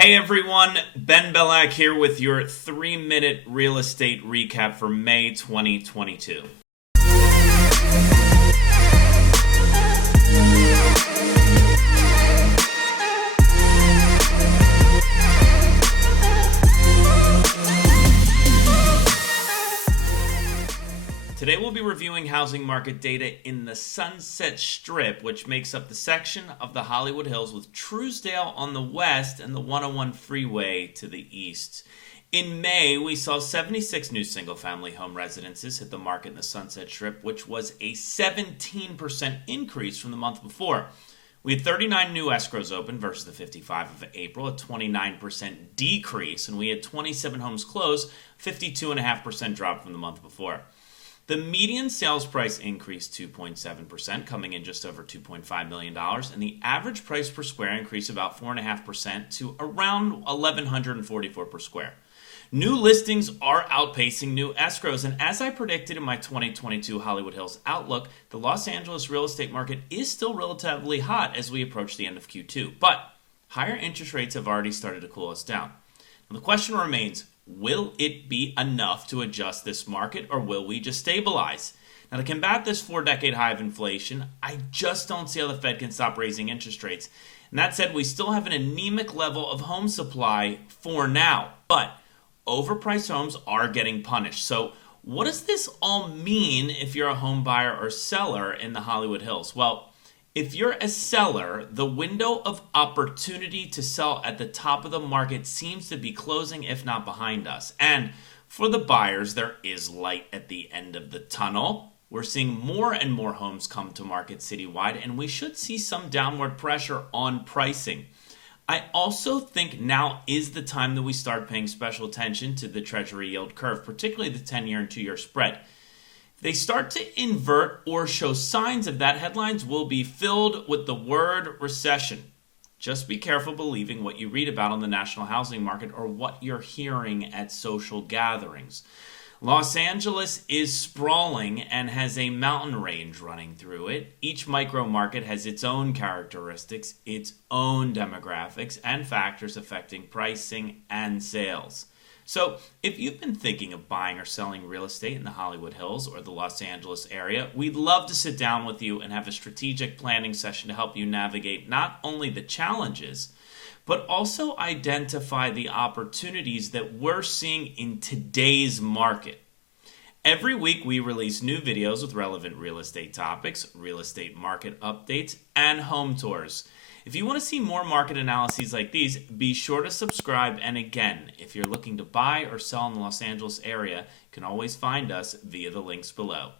Hey everyone, Ben Belack here with your 3-minute real estate recap for May 2022. Today we'll be reviewing housing market data in the Sunset Strip, which makes up the section of the Hollywood Hills with Truesdale on the west and the 101 freeway to the east. In May, we saw 76 new single-family home residences hit the market in the Sunset Strip, which was a 17% increase from the month before. We had 39 new escrows open versus the 55 of April, a 29% decrease, and we had 27 homes closed, 52.5% drop from the month before. The median sales price increased 2.7%, coming in just over $2.5 million, and the average price per square increased about 4.5% to around $1,144 per square. New listings are outpacing new escrows, and as I predicted in my 2022 Hollywood Hills Outlook, the Los Angeles real estate market is still relatively hot as we approach the end of Q2, but higher interest rates have already started to cool us down. Now, the question remains, will it be enough to adjust this market, or will we just stabilize? Now, to combat this 4-decade high of inflation, I just don't see how the Fed can stop raising interest rates. And that said, we still have an anemic level of home supply for now, but overpriced homes are getting punished. So what does this all mean if you're a home buyer or seller in the Hollywood Hills? Well, if you're a seller, the window of opportunity to sell at the top of the market seems to be closing, if not behind us. And for the buyers, there is light at the end of the tunnel. We're seeing more and more homes come to market citywide, and we should see some downward pressure on pricing. I also think now is the time that we start paying special attention to the Treasury yield curve, particularly the 10-year and 2-year spread. They start to invert or show signs of that, headlines will be filled with the word recession. Just be careful believing what you read about on the national housing market or what you're hearing at social gatherings. Los Angeles is sprawling and has a mountain range running through it. Each micro market has its own characteristics, its own demographics, and factors affecting pricing and sales. So if you've been thinking of buying or selling real estate in the Hollywood Hills or the Los Angeles area, we'd love to sit down with you and have a strategic planning session to help you navigate not only the challenges, but also identify the opportunities that we're seeing in today's market. Every week we release new videos with relevant real estate topics, real estate market updates, and home tours. If you want to see more market analyses like these, be sure to subscribe. And again, if you're looking to buy or sell in the Los Angeles area, you can always find us via the links below.